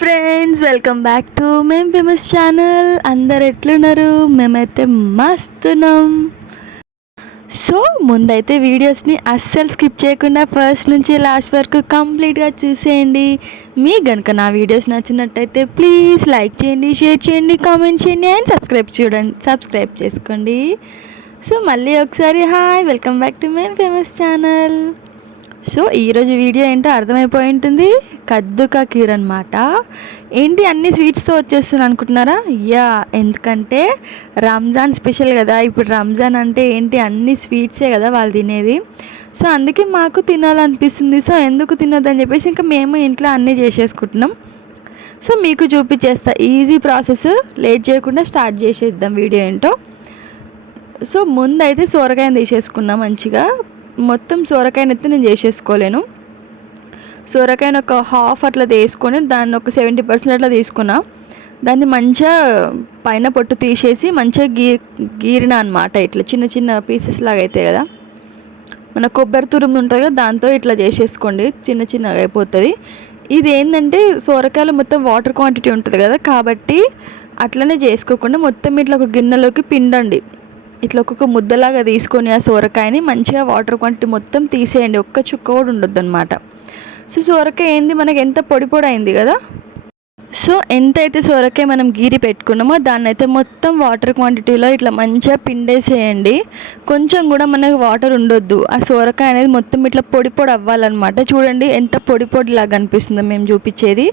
Friends welcome back to Mem famous channel. అందరు ఎట్లున్నారు? మేమైతే మస్తున్నాం. సో ముందైతే వీడియోస్ని అస్సలు స్కిప్ చేయకుండా ఫస్ట్ నుంచి లాస్ట్ వరకు కంప్లీట్గా చూసేయండి. మీ కనుక నా వీడియోస్ నచ్చినట్టయితే ప్లీజ్ లైక్ చేయండి షేర్ చేయండి కామెంట్ చేయండి అండ్ సబ్స్క్రైబ్ చూడండి సబ్స్క్రైబ్ చేసుకోండి. సో మళ్ళీ ఒకసారి hi welcome back to Mem famous channel. So ఈరోజు వీడియో ఏంటో అర్థమైపోయి ఉంటుంది. కద్దుకా కీర్ అనమాట ఏంటి అన్ని స్వీట్స్తో వచ్చేస్తుంది అనుకుంటున్నారా? యా ఎందుకంటే రంజాన్ స్పెషల్ కదా. ఇప్పుడు రంజాన్ అంటే ఏంటి? అన్ని స్వీట్సే కదా వాళ్ళు తినేది. సో అందుకే మాకు తినాలనిపిస్తుంది. సో ఎందుకు తినొద్దని చెప్పేసి ఇంకా మేము ఇంట్లో అన్నీ చేసేసుకుంటున్నాం. సో మీకు చూపించేస్తా. ఈజీ ప్రాసెస్ లేట్ చేయకుండా స్టార్ట్ చేసేద్దాం వీడియో ఏంటో. సో ముందైతే సోరకాయని తీసేసుకున్నా మంచిగా. మొత్తం సోరకాయనైతే అయితే నేను చేసేసుకోలేను. సోరకాయను ఒక హాఫ్ అట్లా తీసుకొని దాన్ని ఒక సెవెంటీ పర్సెంట్ అట్లా తీసుకున్నా. దాన్ని మంచిగా పైన పొట్టు తీసేసి మంచిగా గీ గీరిన అనమాట ఇట్లా చిన్న చిన్న పీసెస్ లాగా అవుతాయి కదా. మన కొబ్బరి తురుము ఉంటుంది కదా దాంతో ఇట్లా చేసేసుకోండి. చిన్న చిన్నగా అయిపోతుంది. ఇది ఏంటంటే సోరకాయలు మొత్తం వాటర్ క్వాంటిటీ ఉంటుంది కదా కాబట్టి అట్లనే చేసుకోకుండా మొత్తం ఇట్లా ఒక గిన్నెలోకి పిండండి. ఇట్లా ఒక్కొక్క ముద్దలాగా తీసుకొని ఆ సోరకాయని మంచిగా వాటర్ క్వాంటిటీ మొత్తం తీసేయండి. ఒక్క చుక్క కూడా ఉండొద్దు అనమాట సో సోరకాయ ఏంది? మనకి ఎంత పొడి పొడి అయింది కదా? సో ఎంత అయితే సొరకాయ మనం గీరి పెట్టుకున్నామో దాన్ని అయితే మొత్తం వాటర్ క్వాంటిటీలో ఇట్లా మంచిగా పిండేసేయండి. కొంచెం కూడా మనకి వాటర్ ఉండొద్దు. ఆ సొరకాయ అనేది మొత్తం ఇట్లా పొడి పొడి అవ్వాలన్నమాట. చూడండి ఎంత పొడి పొడి లాగా అనిపిస్తుందో మేము చూపించేది.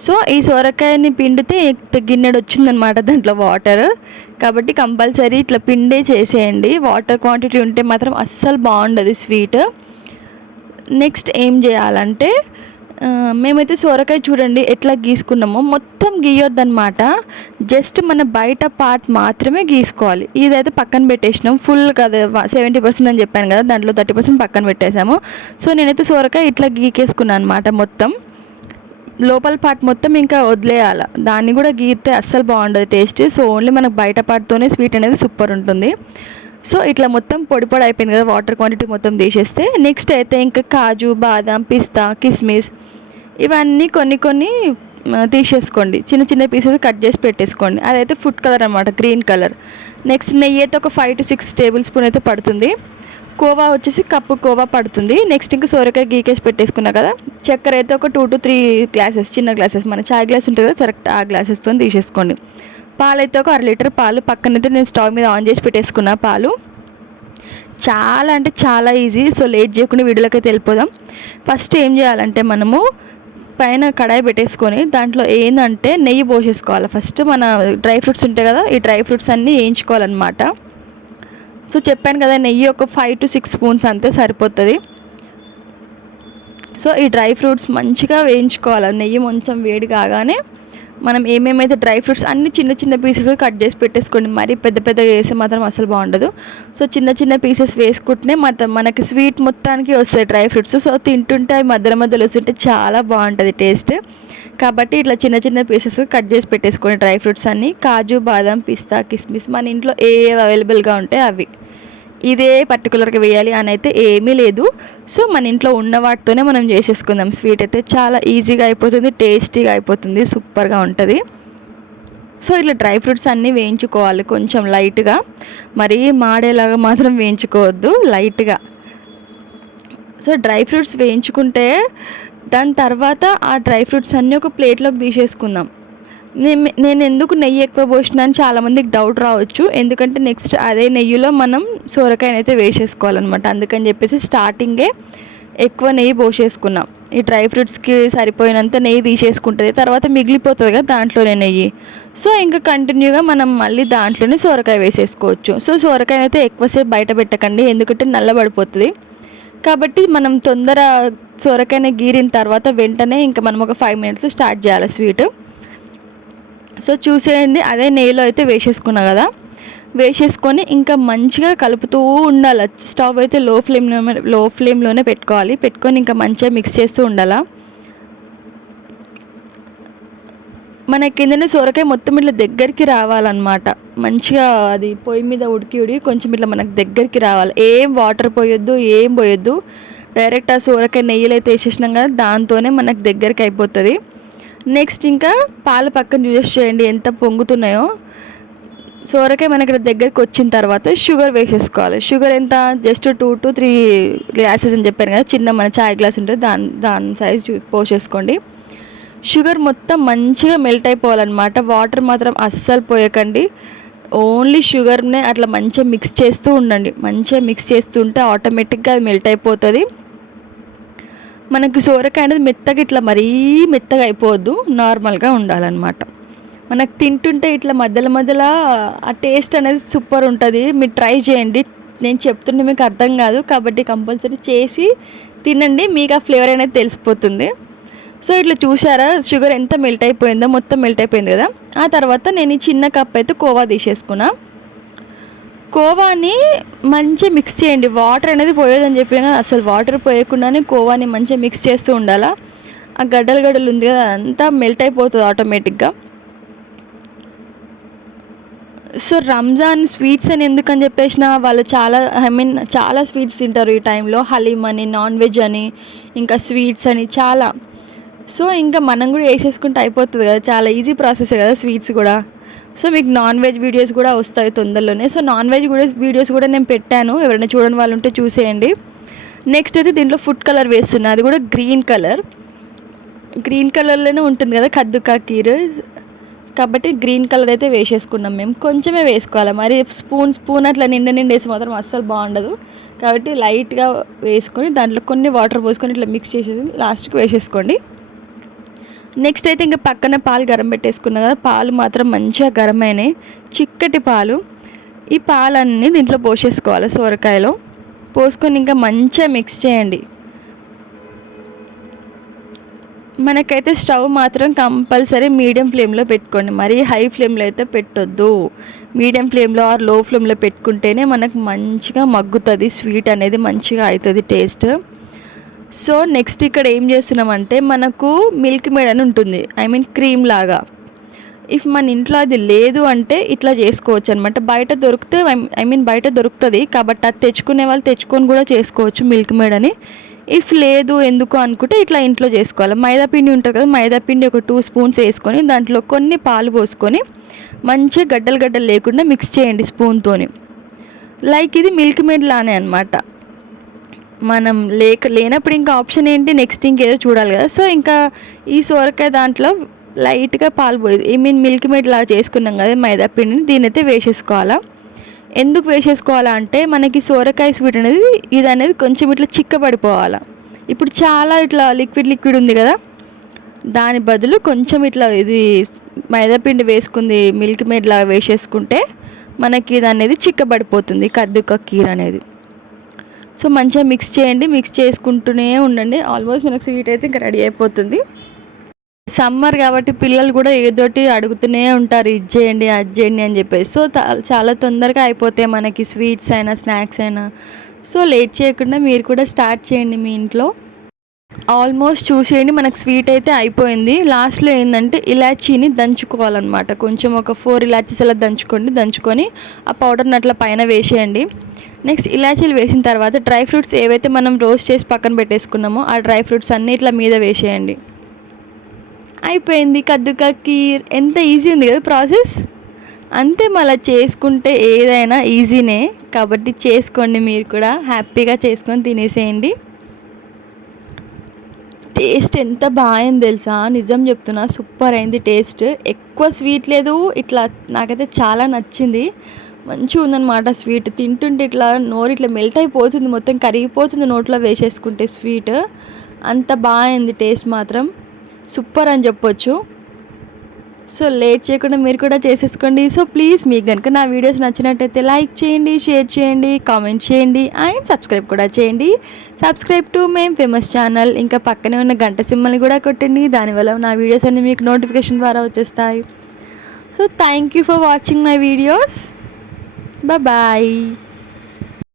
సో ఈ సొరకాయని పిండితే గిన్నెడు వచ్చిందనమాట దాంట్లో వాటర్ కాబట్టి కంపల్సరీ ఇట్లా పిండే చేసేయండి. వాటర్ క్వాంటిటీ ఉంటే మాత్రం అస్సలు బాగుండదు స్వీట్ నెక్స్ట్ ఏం చేయాలంటే మేమైతే సొరకాయ చూడండి ఎట్లా గీసుకున్నామో. మొత్తం గీయొద్దనమాట జస్ట్ మన బయట పార్ట్ మాత్రమే గీసుకోవాలి. ఇదైతే పక్కన పెట్టేసినాం. ఫుల్ కదా సెవెంటీ పర్సెంట్ అని చెప్పాను కదా దాంట్లో థర్టీ పర్సెంట్ పక్కన పెట్టేసాము సో నేనైతే సొరకాయ ఇట్లా గీకేసుకున్నాను అనమాట మొత్తం. లోపల పార్ట్ మొత్తం ఇంకా వదిలేయాలి. దాన్ని కూడా గీస్తే అస్సలు బాగుండదు టేస్ట్. సో ఓన్లీ మనకు బయట పార్ట్తోనే స్వీట్ అనేది సూపర్ ఉంటుంది. సో ఇట్లా మొత్తం పొడి పొడి అయిపోయింది కదా వాటర్ క్వాంటిటీ మొత్తం తీసేస్తే. నెక్స్ట్ అయితే ఇంకా కాజు బాదం పిస్తా కిస్మిస్ ఇవన్నీ కొన్ని కొన్ని తీసేసుకోండి. చిన్న చిన్న పీసెస్ కట్ చేసి పెట్టేసుకోండి. అదైతే ఫుడ్ కలర్ అనమాట గ్రీన్ కలర్. నెక్స్ట్ నెయ్యి అయితే ఒక five to six tablespoon అయితే పడుతుంది. కోవా వచ్చేసి కప్పు కోవా పడుతుంది. నెక్స్ట్ ఇంకా సోరకాయ గీకేసి పెట్టేసుకున్నా కదా. చక్కెర అయితే ఒక టూ టు త్రీ గ్లాసెస్ చిన్న గ్లాసెస్ మన చాయ్ గ్లాస్ ఉంటుంది కదా కరెక్ట్ ఆ గ్లాసెస్తో తీసేసుకోండి. పాలు అయితే ఒక అర లీటర్ పాలు. పక్కనైతే నేను స్టవ్ మీద ఆన్ చేసి పెట్టేసుకున్నా పాలు. చాలా అంటే చాలా ఈజీ సో లేట్ చేయకుండా వీడియోలోకి అయితే వెళ్ళిపోదాం. ఫస్ట్ ఏం చేయాలంటే మనము పైన కడాయి పెట్టేసుకొని దాంట్లో ఏంటంటే నెయ్యి పోసేసుకోవాలి. ఫస్ట్ మన డ్రై ఫ్రూట్స్ ఉంటాయి కదా ఈ డ్రై ఫ్రూట్స్ అన్నీ వేయించుకోవాలన్నమాట. సో చెప్పాను కదా నెయ్యి ఒక ఫైవ్ టు సిక్స్ స్పూన్స్ అంతే సరిపోతుంది. సో ఈ డ్రై ఫ్రూట్స్ మంచిగా వేయించుకోవాలి. నెయ్యి కొంచెం వేడి కాగానే మనం ఏమేమైతే డ్రై ఫ్రూట్స్ అన్ని చిన్న చిన్న పీసెస్ కట్ చేసి పెట్టేసుకోండి. మరీ పెద్ద పెద్దగా వేస్తే మాత్రం అసలు బాగుండదు. సో చిన్న చిన్న పీసెస్ వేసుకుంటే మొత్తం మనకి స్వీట్ మొత్తానికి వస్తాయి డ్రై ఫ్రూట్స్. సో తింటుంటే అవి మధ్యలో మధ్యలో వస్తుంటే చాలా బాగుంటుంది టేస్ట్ కాబట్టి ఇట్లా చిన్న చిన్న పీసెస్ కట్ చేసి పెట్టేసుకోండి డ్రై ఫ్రూట్స్ అన్ని. కాజు బాదం పిస్తా కిస్మిస్ మన ఇంట్లో ఏ అవైలబుల్గా ఉంటాయి అవి. ఇదే పర్టికులర్గా వేయాలి అని అయితే ఏమీ లేదు. సో మన ఇంట్లో ఉన్న వాటితోనే మనం చేసేసుకుందాం. స్వీట్ అయితే చాలా ఈజీగా అయిపోతుంది టేస్టీగా అయిపోతుంది సూపర్గా ఉంటుంది. సో ఇట్లా డ్రై ఫ్రూట్స్ అన్నీ వేయించుకోవాలి కొంచెం లైట్గా. మరీ మాడేలాగా మాత్రం వేయించుకోవద్దు లైట్గా. సో డ్రై ఫ్రూట్స్ వేయించుకుంటే దాని తర్వాత ఆ డ్రై ఫ్రూట్స్ అన్నీ ఒక ప్లేట్లోకి తీసేసుకుందాం. నేను ఎందుకు నెయ్యి ఎక్కువ పోసిన అని చాలామందికి డౌట్ రావచ్చు. ఎందుకంటే నెక్స్ట్ అదే నెయ్యిలో మనం సోరకాయనైతే వేసేసుకోవాలన్నమాట. అందుకని చెప్పేసి స్టార్టింగే ఎక్కువ నెయ్యి పోసేసుకున్నాం. ఈ డ్రై ఫ్రూట్స్కి సరిపోయినంత నెయ్యి తీసేసుకుంటుంది. తర్వాత మిగిలిపోతుంది కదా దాంట్లోనే నెయ్యి. సో ఇంకా కంటిన్యూగా మనం మళ్ళీ దాంట్లోనే సోరకాయ వేసేసుకోవచ్చు. సో సోరకాయని అయితే ఎక్కువసేపు బయట పెట్టకండి. ఎందుకంటే నల్లబడిపోతుంది. కాబట్టి మనం తొందర సొరకాయని గీరిన తర్వాత వెంటనే ఇంకా మనం ఒక ఫైవ్ మినిట్స్ స్టార్ట్ చేయాలి స్వీట్. సో చూసేయండి. అదే నెయ్యిలో అయితే వేసేసుకున్నా కదా. వేసేసుకొని ఇంకా మంచిగా కలుపుతూ ఉండాలి. స్టవ్ అయితే లో ఫ్లేమ్లో లో ఫ్లేమ్లోనే పెట్టుకోవాలి. పెట్టుకొని ఇంకా మంచిగా మిక్స్ చేస్తూ ఉండాలా. మన కిందనే సొరకాయ మొత్తం ఇట్లా దగ్గరికి రావాలన్నమాట. మంచిగా అది పొయ్యి మీద ఉడికి ఉడికి కొంచెం ఇట్లా మనకు దగ్గరికి రావాలి. ఏం వాటర్ పోయొద్దు ఏం పోయొద్దు. డైరెక్ట్ ఆ సొరకాయ నెయ్యిలో అయితే వేసేసినాం కదా దాంతోనే మనకు దగ్గరికి అయిపోతుంది. నెక్స్ట్ ఇంకా పాల పక్కన చూస్ చేయండి ఎంత పొంగుతున్నాయో. సోరకాయ మనకి ఇక్కడ దగ్గరికి వచ్చిన తర్వాత షుగర్ వేసేసుకోవాలి. షుగర్ ఎంత? Just two to three glasses అని చెప్పాను కదా చిన్న మన చాయ్ గ్లాస్ ఉంటుంది దాని దాని సైజ్ పోసేసుకోండి. షుగర్ మొత్తం మంచిగా మెల్ట్ అయిపోవాలన్నమాట. వాటర్ మాత్రం అస్సలు పోయకండి. ఓన్లీ షుగర్నే అట్లా మంచిగా మిక్స్ చేస్తూ ఉండండి. మంచిగా మిక్స్ చేస్తూ ఉంటే ఆటోమేటిక్గా అది మెల్ట్ అయిపోతుంది. మనకు సోరకాయ అనేది మెత్తగా ఇట్లా మరీ మెత్తగా అయిపోవద్దు నార్మల్గా ఉండాలన్నమాట. మనకు తింటుంటే ఇట్లా మధ్యలో మధ్యలో ఆ టేస్ట్ అనేది సూపర్ ఉంటుంది. మీరు ట్రై చేయండి. నేను చెప్తుంటే మీకు అర్థం కాదు. కాబట్టి కంపల్సరీ చేసి తినండి. మీకు ఆ ఫ్లేవర్ అనేది తెలిసిపోతుంది. సో ఇట్లా చూసారా షుగర్ ఎంత మెల్ట్ అయిపోయిందో మొత్తం మెల్ట్ అయిపోయింది కదా? ఆ తర్వాత నేను ఈ చిన్న కప్ అయితే కోవా తీసేసుకున్నాను కోవాని మంచిగా మిక్స్ చేయండి. వాటర్ అనేది పోయేదని చెప్పిన అసలు వాటర్ పోయకుండానే కోవాని మంచిగా మిక్స్ చేస్తూ ఉండాలా? ఆ గడ్డలు గడ్డలు ఉంది కదా అంతా మెల్ట్ అయిపోతుంది ఆటోమేటిక్గా సో రంజాన్ స్వీట్స్ అని ఎందుకని చెప్పేసిన వాళ్ళు చాలా ఐ మీన్ చాలా స్వీట్స్ తింటారు ఈ టైంలో హలీం అని నాన్ వెజ్ అని ఇంకా స్వీట్స్ అని చాలా. సో ఇంకా మనం కూడా వేసేసుకుంటే అయిపోతుంది కదా చాలా ఈజీ ప్రాసెస్ కదా స్వీట్స్ కూడా. సో మీకు నాన్ వెజ్ వీడియోస్ కూడా వస్తాయి తొందరలోనే. సో నాన్ వెజ్ కూడా వీడియోస్ కూడా నేను పెట్టాను. ఎవరైనా చూడని వాళ్ళు ఉంటే చూసేయండి. నెక్స్ట్ అయితే దీంట్లో ఫుడ్ కలర్ వేస్తున్నా. అది కూడా గ్రీన్ కలర్ గ్రీన్ కలర్లోనే ఉంటుంది కదా కద్దుకా కీర్. కాబట్టి గ్రీన్ కలర్ అయితే వేసేసుకున్నాం మేము. కొంచెమే వేసుకోవాలి. మరి స్పూన్ స్పూన్ అట్లా నిండా నిండా వేసి మాత్రం అస్సలు బాగుండదు. కాబట్టి లైట్గా వేసుకొని దాంట్లో కొన్ని వాటర్ పోసుకొని ఇట్లా మిక్స్ చేసేసి లాస్ట్కి వేసేసుకోండి. నెక్స్ట్ అయితే ఇంకా పక్కన పాలు గరం పెట్టేసుకున్నా కదా పాలు మాత్రం మంచిగా గరం అయినాయి చిక్కటి పాలు. ఈ పాలన్నీ దీంట్లో పోసేసుకోవాలి సోరకాయలో. పోసుకొని ఇంకా మంచిగా మిక్స్ చేయండి. మనకైతే స్టవ్ మాత్రం కంపల్సరీ మీడియం ఫ్లేమ్లో పెట్టుకోండి. మరీ హై ఫ్లేమ్లో అయితే పెట్టొద్దు. మీడియం ఫ్లేమ్లో ఆర్లో ఫ్లేమ్లో పెట్టుకుంటేనే మనకు మంచిగా మగ్గుతుంది స్వీట్ అనేది మంచిగా అవుతుంది టేస్ట్ సో నెక్స్ట్ ఇక్కడ ఏం చేస్తున్నామంటే మనకు మిల్క్ మేడ్ అని ఉంటుంది. ఐ మీన్ క్రీమ్ లాగా. ఇఫ్ మన ఇంట్లో అది లేదు అంటే ఇట్లా చేసుకోవచ్చు అనమాట బయట దొరికితే ఐ మీన్ బయట దొరుకుతుంది కాబట్టి అది తెచ్చుకునే వాళ్ళు తెచ్చుకొని కూడా చేసుకోవచ్చు మిల్క్ మేడ్ అని. ఇఫ్ లేదు ఎందుకు అనుకుంటే ఇట్లా ఇంట్లో చేసుకోవాలి. మైదా పిండి ఉంటుంది కదా మైదా పిండి ఒక టూ స్పూన్స్ వేసుకొని దాంట్లో కొన్ని పాలు పోసుకొని మంచిగా గడ్డలు గడ్డలు లేకుండా మిక్స్ చేయండి స్పూన్తోని లైక్ ఇది మిల్క్ మేడ్ లానే అనమాట మనం లేక లేనప్పుడు ఇంకా ఆప్షన్ ఏంటి? నెక్స్ట్ ఇంకేదో చూడాలి కదా. సో ఇంకా ఈ సోరకాయ దాంట్లో లైట్గా పాలు పోయేది ఐ మీన్ మిల్క్ మేడ్ లా చేసుకున్నాం కదా మైదా పిండిని దీని అయితే వేసేసుకోవాలా. ఎందుకు వేసేసుకోవాలా అంటే మనకి సోరకాయ స్వీట్ అనేది ఇది అనేది కొంచెం ఇట్లా చిక్కబడిపోవాలా. ఇప్పుడు చాలా ఇట్లా లిక్విడ్ లిక్విడ్ ఉంది కదా. దాని బదులు కొంచెం ఇట్లా ఇది మైదాపిండి వేసుకుంది మిల్క్ మేడ్ లాగా వేసేసుకుంటే మనకి ఇది అనేది చిక్కబడిపోతుంది కద్దుక కీర్ అనేది. సో మంచిగా మిక్స్ చేయండి మిక్స్ చేసుకుంటూనే ఉండండి. ఆల్మోస్ట్ మనకి స్వీట్ అయితే ఇంకా రెడీ అయిపోతుంది. సమ్మర్ కాబట్టి పిల్లలు కూడా ఏదోటి అడుగుతూనే ఉంటారు ఇది చేయండి అది చేయండి అని చెప్పేసి. సో చాలా తొందరగా అయిపోతాయి మనకి స్వీట్స్ అయినా స్నాక్స్ అయినా. సో లేట్ చేయకుండా మీరు కూడా స్టార్ట్ చేయండి మీ ఇంట్లో. ఆల్మోస్ట్ చూసేయండి మనకు స్వీట్ అయితే అయిపోయింది. లాస్ట్లో ఏంటంటే ఇలాచీని దంచుకోవాలన్నమాట. కొంచెం ఒక ఫోర్ ఇలాచీస్ అలా దంచుకోండి దంచుకొని ఆ పౌడర్ని అట్లా పైన వేసేయండి. నెక్స్ట్ ఇలాచీలు వేసిన తర్వాత డ్రై ఫ్రూట్స్ ఏవైతే మనం రోస్ట్ చేసి పక్కన పెట్టేసుకున్నామో ఆ డ్రై ఫ్రూట్స్ అన్నీ ఇట్లా మీద వేసేయండి. అయిపోయింది కద్దుకా కీర్. ఎంత ఈజీ ఉంది కదా ప్రాసెస్? అంతే మళ్ళీ చేసుకుంటే ఏదైనా ఈజీనే. కాబట్టి చేసుకోండి మీరు కూడా. హ్యాపీగా చేసుకొని తినేసేయండి. టేస్ట్ ఎంత బాగుంది తెలుసా? నిజం చెప్తున్నా సూపర్ అయింది టేస్ట్. ఎక్కువ స్వీట్ లేదు. ఇట్లా నాకైతే చాలా నచ్చింది. మంచిగా ఉందన్నమాట స్వీట్. తింటుంటే ఇట్లా నోరు ఇట్లా మెల్ట్ అయిపోతుంది మొత్తం కరిగిపోతుంది నోట్లో వేసేసుకుంటే స్వీట్. అంత బాగుంది టేస్ట్ మాత్రం. సూపర్ అని చెప్పొచ్చు. సో లేట్ చేయకుండా మీరు కూడా చేసేసుకోండి. సో ప్లీజ్ మీకు కనుక నా వీడియోస్ నచ్చినట్టయితే లైక్ చేయండి షేర్ చేయండి కామెంట్ చేయండి అండ్ సబ్స్క్రైబ్ కూడా చేయండి. Subscribe to Mem famous channel. ఇంకా పక్కనే ఉన్న గంట సింహల్ని కూడా కొట్టండి. దానివల్ల నా వీడియోస్ అన్నీ మీకు నోటిఫికేషన్ ద్వారా వచ్చేస్తాయి. So thank you for watching my videos Bye-bye!